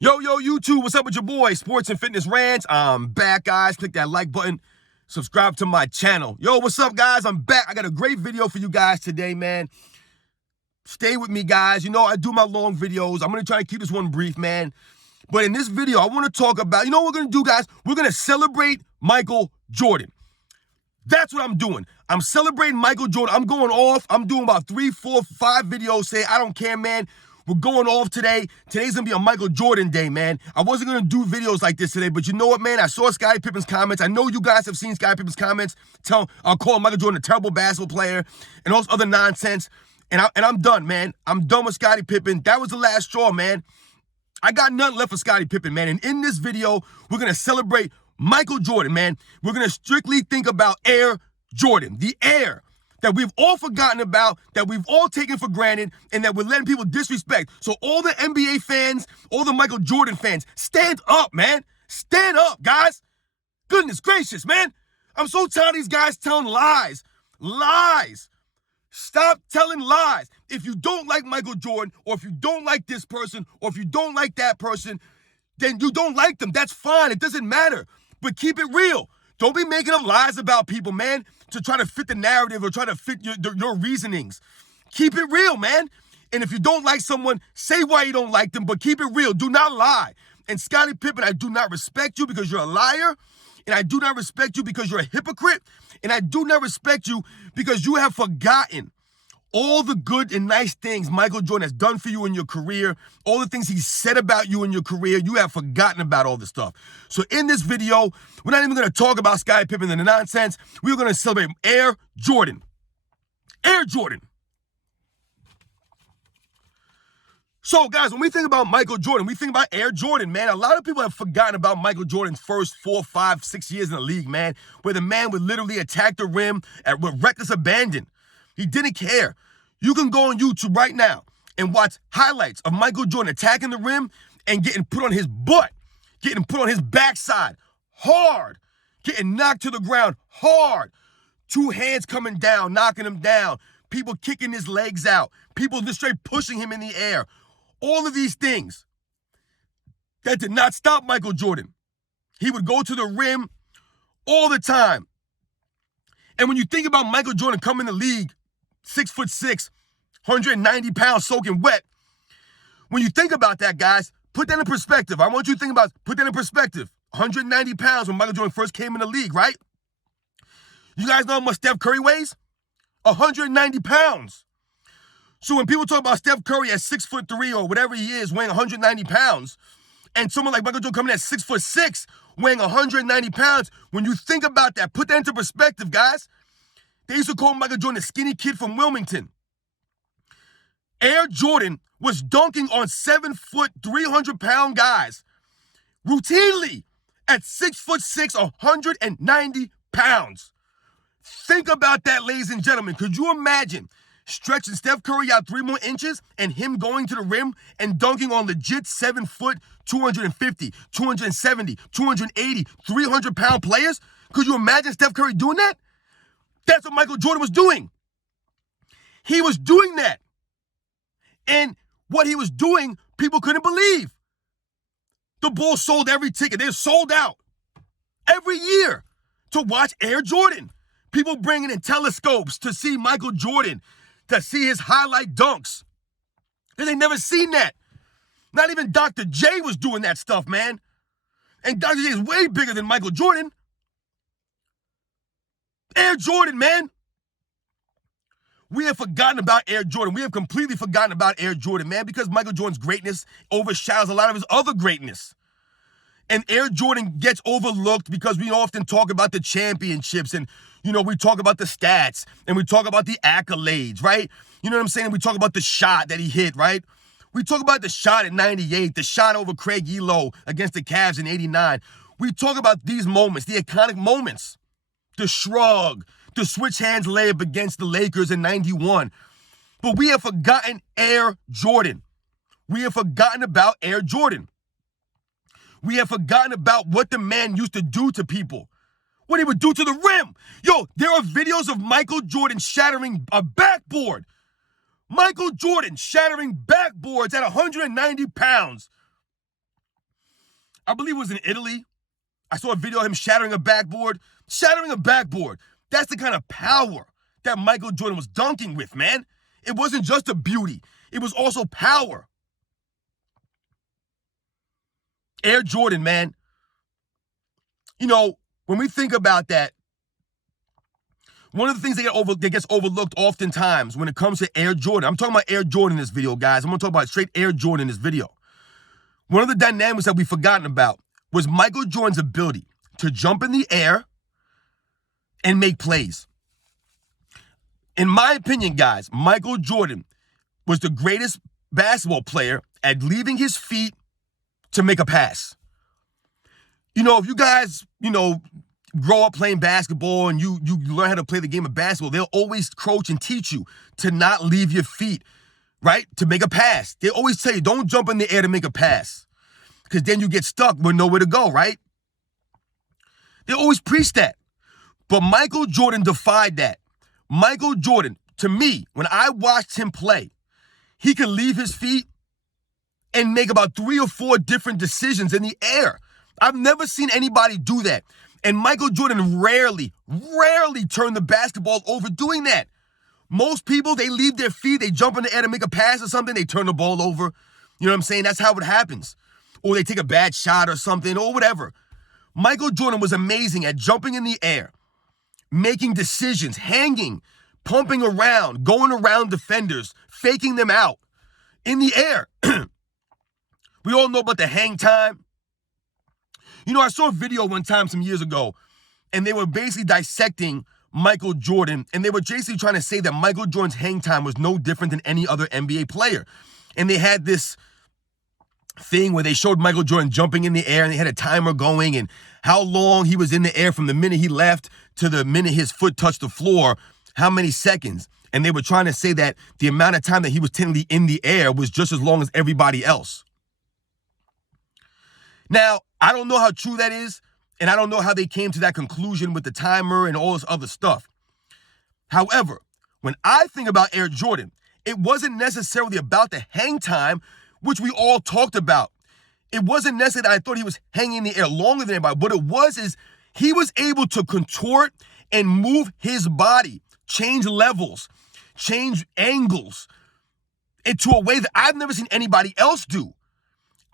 Yo, YouTube, what's up with your boy? Sports and Fitness Rants. I'm back, guys. Click that like button. Subscribe to my channel. Yo, what's up, guys? I'm back. I got a great video for you guys today, man. Stay with me, guys. You know, I do my long videos. I'm going to try to keep this one brief, man. But in this video, I want to talk about, you know what we're going to do, guys? We're going to celebrate Michael Jordan. That's what I'm doing. I'm celebrating Michael Jordan. I'm going off. I'm doing about 3, 4, 5 videos. Say, I don't care, man. We're going off today. Today's going to be a Michael Jordan day, man. I wasn't going to do videos like this today, but you know what, man? I saw Scottie Pippen's comments. I know you guys have seen Scottie Pippen's comments. I'll call Michael Jordan a terrible basketball player and all this other nonsense. And I'm done, man. I'm done with Scottie Pippen. That was the last straw, man. I got nothing left for Scottie Pippen, man. And in this video, we're going to celebrate Michael Jordan, man. We're going to strictly think about Air Jordan, the Air that we've all forgotten about, that we've all taken for granted, and that we're letting people disrespect. So all the NBA fans, all the Michael Jordan fans, stand up, man. Stand up, guys. Goodness gracious, man. I'm so tired of these guys telling lies. Lies. Stop telling lies. If you don't like Michael Jordan, or if you don't like this person, or if you don't like that person, then you don't like them. That's fine. It doesn't matter. But keep it real. Don't be making up lies about people, man, to try to fit the narrative or try to fit your reasonings. Keep it real, man. And if you don't like someone, say why you don't like them, but keep it real. Do not lie. And Scottie Pippen, I do not respect you because you're a liar. And I do not respect you because you're a hypocrite. And I do not respect you because you have forgotten all the good and nice things Michael Jordan has done for you in your career, all the things he said about you in your career. You have forgotten about all this stuff. So in this video, we're not even going to talk about Scottie Pippen and the nonsense. We're going to celebrate Air Jordan. Air Jordan. So, guys, when we think about Michael Jordan, we think about Air Jordan, man. A lot of people have forgotten about Michael Jordan's first 4, 5, 6 years in the league, man, where the man would literally attack the rim with reckless abandon. He didn't care. You can go on YouTube right now and watch highlights of Michael Jordan attacking the rim and getting put on his butt, getting put on his backside hard, getting knocked to the ground hard, 2 hands coming down, knocking him down, people kicking his legs out, people just straight pushing him in the air. All of these things that did not stop Michael Jordan. He would go to the rim all the time. And when you think about Michael Jordan coming in the league, 6'6", 190 pounds soaking wet. When you think about that, guys, put that in perspective. I want you to think about, put that in perspective. 190 pounds when Michael Jordan first came in the league, right? You guys know how much Steph Curry weighs? 190 pounds. So when people talk about Steph Curry at 6'3" or whatever he is, weighing 190 pounds, and someone like Michael Jordan coming at 6'6", weighing 190 pounds, when you think about that, put that into perspective, guys. They used to call Michael Jordan the skinny kid from Wilmington. Air Jordan was dunking on 7 foot, 300-pound guys routinely at 6'6", 190 pounds. Think about that, ladies and gentlemen. Could you imagine stretching Steph Curry out 3 more inches and him going to the rim and dunking on legit 7 foot, 250, 270, 280, 300-pound players? Could you imagine Steph Curry doing that? That's what Michael Jordan was doing. He was doing that. And what he was doing, people couldn't believe. The Bulls sold every ticket. They're sold out every year to watch Air Jordan. People bringing in telescopes to see Michael Jordan, to see his highlight dunks. And they never seen that. Not even Dr. J was doing that stuff, man. And Dr. J is way bigger than Michael Jordan. Air Jordan, man. We have forgotten about Air Jordan. We have completely forgotten about Air Jordan, man, because Michael Jordan's greatness overshadows a lot of his other greatness. And Air Jordan gets overlooked because we often talk about the championships and, you know, we talk about the stats and we talk about the accolades, right? You know what I'm saying? We talk about the shot that he hit, right? We talk about the shot in 98, the shot over Craig Elo against the Cavs in 89. We talk about these moments, the iconic moments. The shrug, the switch hands layup against the Lakers in 91. But we have forgotten Air Jordan. We have forgotten about Air Jordan. We have forgotten about what the man used to do to people. What he would do to the rim. Yo, there are videos of Michael Jordan shattering a backboard. Michael Jordan shattering backboards at 190 pounds. I believe it was in Italy. I saw a video of him shattering a backboard. Shattering a backboard. That's the kind of power that Michael Jordan was dunking with, man. It wasn't just a beauty. It was also power. Air Jordan, man. You know, when we think about that, one of the things that gets overlooked oftentimes when it comes to Air Jordan, I'm talking about Air Jordan in this video, guys. I'm going to talk about straight Air Jordan in this video. One of the dynamics that we've forgotten about was Michael Jordan's ability to jump in the air and make plays. In my opinion, guys, Michael Jordan was the greatest basketball player at leaving his feet to make a pass. You know, if you guys, grow up playing basketball and you learn how to play the game of basketball, they'll always coach and teach you to not leave your feet, right? To make a pass. They always tell you, don't jump in the air to make a pass, because then you get stuck with nowhere to go, right? They always preach that. But Michael Jordan defied that. Michael Jordan, to me, when I watched him play, he could leave his feet and make about 3 or 4 different decisions in the air. I've never seen anybody do that. And Michael Jordan rarely turned the basketball over doing that. Most people, they leave their feet, they jump in the air to make a pass or something, they turn the ball over. You know what I'm saying? That's how it happens. Or they take a bad shot or something or whatever. Michael Jordan was amazing at jumping in the air, making decisions, hanging, pumping around, going around defenders, faking them out in the air. We all know about the hang time. I saw a video one time some years ago, and they were basically dissecting Michael Jordan, and they were basically trying to say that Michael Jordan's hang time was no different than any other NBA player. And they had this thing where they showed Michael Jordan jumping in the air, and they had a timer going, and how long he was in the air from the minute he left to the minute his foot touched the floor, how many seconds. And they were trying to say that the amount of time that he was technically in the air was just as long as everybody else. Now, I don't know how true that is, and I don't know how they came to that conclusion with the timer and all this other stuff. However, when I think about Air Jordan, it wasn't necessarily about the hang time, which we all talked about. It wasn't necessarily that I thought he was hanging in the air longer than anybody. What it was is he was able to contort and move his body, change levels, change angles into a way that I've never seen anybody else do.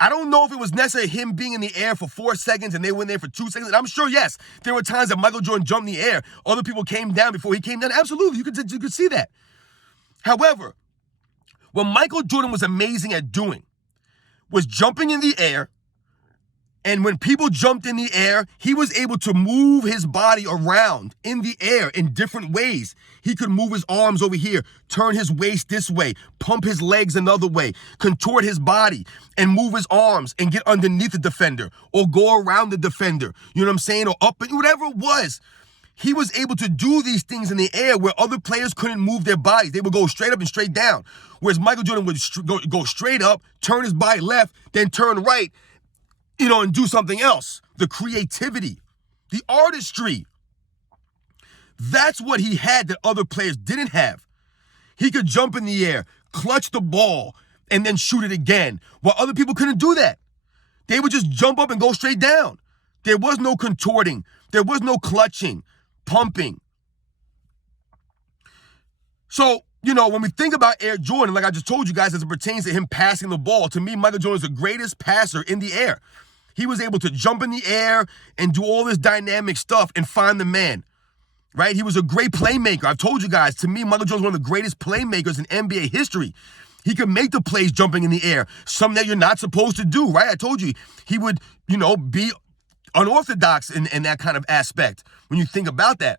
I don't know if it was necessarily him being in the air for 4 seconds and they went there for 2 seconds. And I'm sure, yes, there were times that Michael Jordan jumped in the air. Other people came down before he came down. Absolutely, you could see that. However, what Michael Jordan was amazing at doing was jumping in the air. And when people jumped in the air, he was able to move his body around in the air in different ways. He could move his arms over here, turn his waist this way, pump his legs another way, contort his body and move his arms and get underneath the defender or go around the defender. You know what I'm saying? Or up, whatever it was. He was able to do these things in the air where other players couldn't move their bodies. They would go straight up and straight down. Whereas Michael Jordan would go straight up, turn his body left, then turn right, and do something else. The creativity, the artistry. That's what he had that other players didn't have. He could jump in the air, clutch the ball, and then shoot it again, while other people couldn't do that. They would just jump up and go straight down. There was no contorting. There was no clutching, pumping. So, when we think about Air Jordan, like I just told you guys, as it pertains to him passing the ball, to me, Michael Jordan is the greatest passer in the air. He was able to jump in the air and do all this dynamic stuff and find the man, right? He was a great playmaker. I've told you guys, to me, Michael Jordan is one of the greatest playmakers in NBA history. He could make the plays jumping in the air, something that you're not supposed to do, right? I told you, he would, be unorthodox in that kind of aspect when you think about that.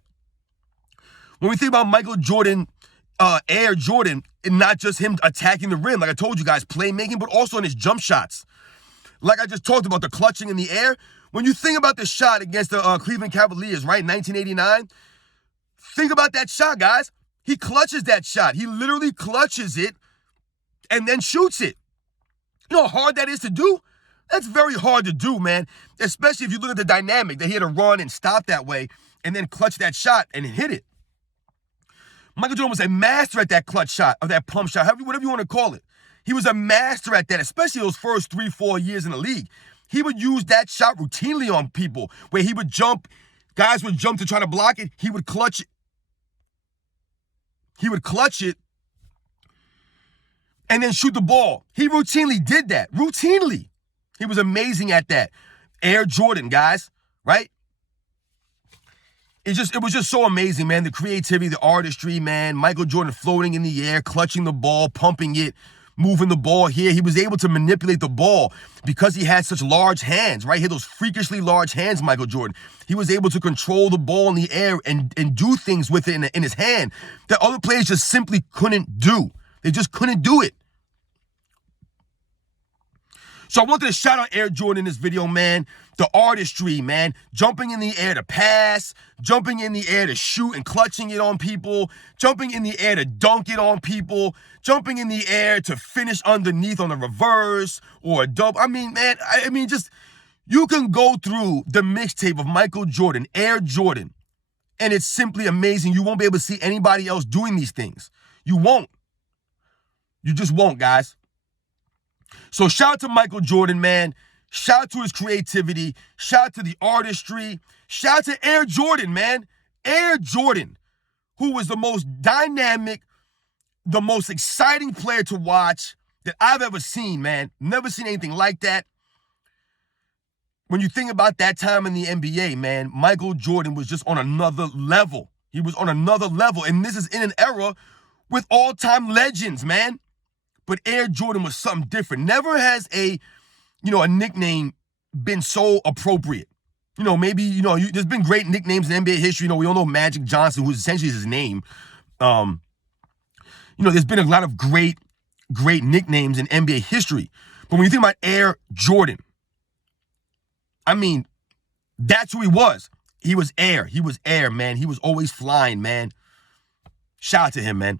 When we think about Michael Jordan, Air Jordan, and not just him attacking the rim, like I told you guys, playmaking, but also in his jump shots. Like I just talked about, the clutching in the air. When you think about the shot against the Cleveland Cavaliers, right, 1989, think about that shot, guys. He clutches that shot. He literally clutches it and then shoots it. You know how hard that is to do? That's very hard to do, man, especially if you look at the dynamic that he had to run and stop that way and then clutch that shot and hit it. Michael Jordan was a master at that clutch shot, or that pump shot, whatever you want to call it. He was a master at that, especially those first 3-4 years in the league. He would use that shot routinely on people where he would jump. Guys would jump to try to block it. He would clutch it. He would clutch it and then shoot the ball. He routinely did that. Routinely. He was amazing at that. Air Jordan, guys, right? It was just so amazing, man. The creativity, the artistry, man. Michael Jordan floating in the air, clutching the ball, pumping it, moving the ball here. He was able to manipulate the ball because he had such large hands, right? He had those freakishly large hands, Michael Jordan. He was able to control the ball in the air and do things with it in his hand that other players just simply couldn't do. They just couldn't do it. So I wanted to shout out Air Jordan in this video, man. The artistry, man. Jumping in the air to pass, jumping in the air to shoot and clutching it on people, jumping in the air to dunk it on people, jumping in the air to finish underneath on a reverse or a dub. I mean, man, just you can go through the mixtape of Michael Jordan, Air Jordan, and it's simply amazing. You won't be able to see anybody else doing these things. You won't. You just won't, guys. So shout out to Michael Jordan, man. Shout out to his creativity. Shout out to the artistry. Shout out to Air Jordan, man. Air Jordan, who was the most dynamic, the most exciting player to watch that I've ever seen, man. Never seen anything like that. When you think about that time in the NBA, man, Michael Jordan was just on another level. He was on another level. And this is in an era with all-time legends, man. But Air Jordan was something different. Never has a nickname been so appropriate. Maybe, there's been great nicknames in NBA history. We all know Magic Johnson, who's essentially his name. There's been a lot of great nicknames in NBA history. But when you think about Air Jordan, I mean, that's who he was. He was air. He was air, man. He was always flying, man. Shout out to him, man.